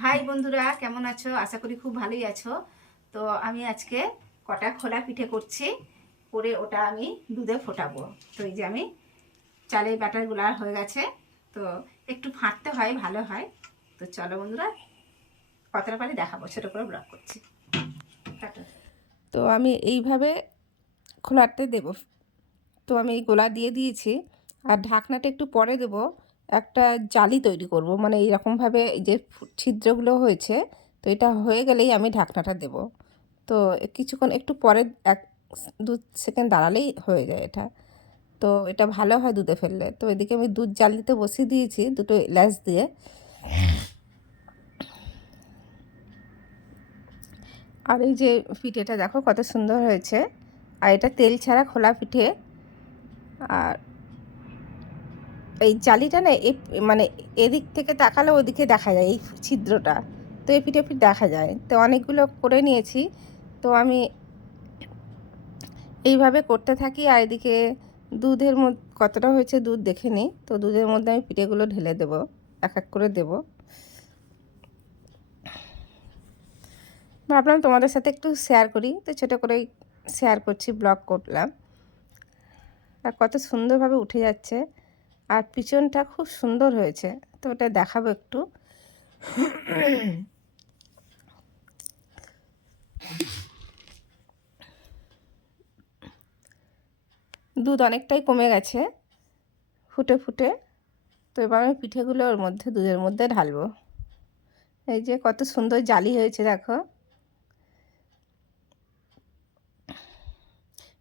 High বন্ধুরা, কেমন আছো? আশা করি খুব ভালোই আছো। তো আমি আজকে কটা খোলা পিঠে করছি, করে ওটা আমি দুধে ফোটাবো। তো এই যে আমি চালের ব্যাটারগুলো হয়ে গেছে, তো একটু ফাটতে হয়, ভালো হয়। তো চলো বন্ধুরা, কতটা পারি দেখাবো, ছোটো করে ব্লগ করছি। তো আমি এইভাবে খোলাতে দেব। তো আমি গোলা দিয়ে দিয়েছি, আর ঢাকনাটা একটু পরে দেব একটা জালি তৈরি করব। মানে এইরকমভাবে এই যে ছিদ্রগুলো হয়েছে, তো এটা হয়ে গেলেই আমি ঢাকনাটা দেব। তো কিছুক্ষণ একটু পরে এক দু সেকেন্ড দাঁড়ালেই হয়ে যায় এটা। তো এটা ভালো হয় দুধে ফেললে। তো এদিকে আমি দুধ জাল দিতে বসিয়ে দিয়েছি দুটো এলাচ দিয়ে। আর এই যে পিঠেটা দেখো কত সুন্দর হয়েছে। আর এটা তেল ছাড়া খোলা পিঠে। আর এই জালিটা না এ মানে এদিক থেকে তাকালে ওদিকে দেখা যায়, এই ছিদ্রটা। তো এই পিঠে পিঠ দেখা যায়। তো অনেকগুলো করে নিয়েছি। তো আমি এইভাবে করতে থাকি আর এদিকে দুধের মধ্যে, কতটা হয়েছে দুধ দেখে নিই। তো দুধের মধ্যে আমি পিঠেগুলো ঢেলে দেবো, এক এক করে দেবো। ভাবলাম তোমাদের সাথে একটু শেয়ার করি। তো ছোটো করেই শেয়ার করছি ব্লগ করলাম। আর কত সুন্দরভাবে উঠে যাচ্ছে। আর পিছনটা খুব সুন্দর হয়েছে। তো ওটা দেখাবো একটু। দুধ অনেকটাই কমে গেছে। ফুটে ফুটে। তো এবার আমি পিঠেগুলো ওর মধ্যে, দুধের মধ্যে ঢালবো। এই যে কত সুন্দর জালি হয়েছে, দেখো।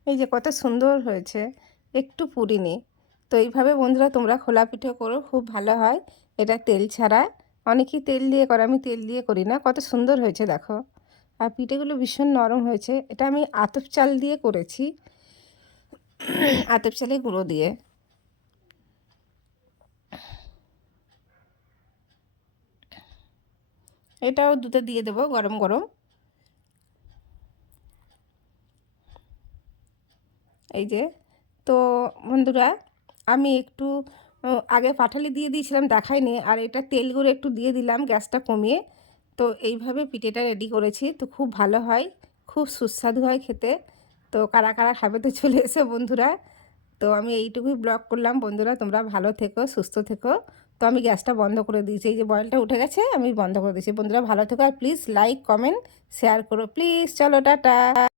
এই যে কত সুন্দর হয়েছে। একটু পুরিনি তো এইভাবে বন্ধুরা তোমরা খোলা পিঠে করো, খুব ভালো হয়। এটা তেল ছাড়া। অনেকেই তেল দিয়ে করে, আমি তেল দিয়ে করি না। কত সুন্দর হয়েছে, দেখো। আর পিঠেগুলো ভীষণ নরম হয়েছে। এটা আমি আতপ চাল দিয়ে করেছি। আতপ চালে গুঁড়ো দিয়ে। এটাও দুধে দিয়ে দেবো, গরম গরম। এই যে। তো বন্ধুরা আমি একটু আগে পাঠালি দিয়ে দিয়েছিলাম, দেখাইনি। আর এটা তেল গুঁড়ো একটু দিয়ে দিলাম, গ্যাসটা কমিয়ে। তো এইভাবে পিঠেটা রেডি করেছি। তো খুব ভালো হয়, খুব সুস্বাদু হয় খেতে। তো কারা কারা খাবে তো চলে এসো বন্ধুরা। তো আমি এইটুকুই ব্লগ করলাম। বন্ধুরা, তোমরা ভালো থেকো, সুস্থ থেকো। তো আমি গ্যাসটা বন্ধ করে দিয়েছি। এই যে বয়েলটা উঠে গেছে, আমি বন্ধ করে দিয়েছি। বন্ধুরা, ভালো থেকো। আর প্লিজ লাইক কমেন্ট শেয়ার করো। প্লিজ চলো, টাটা।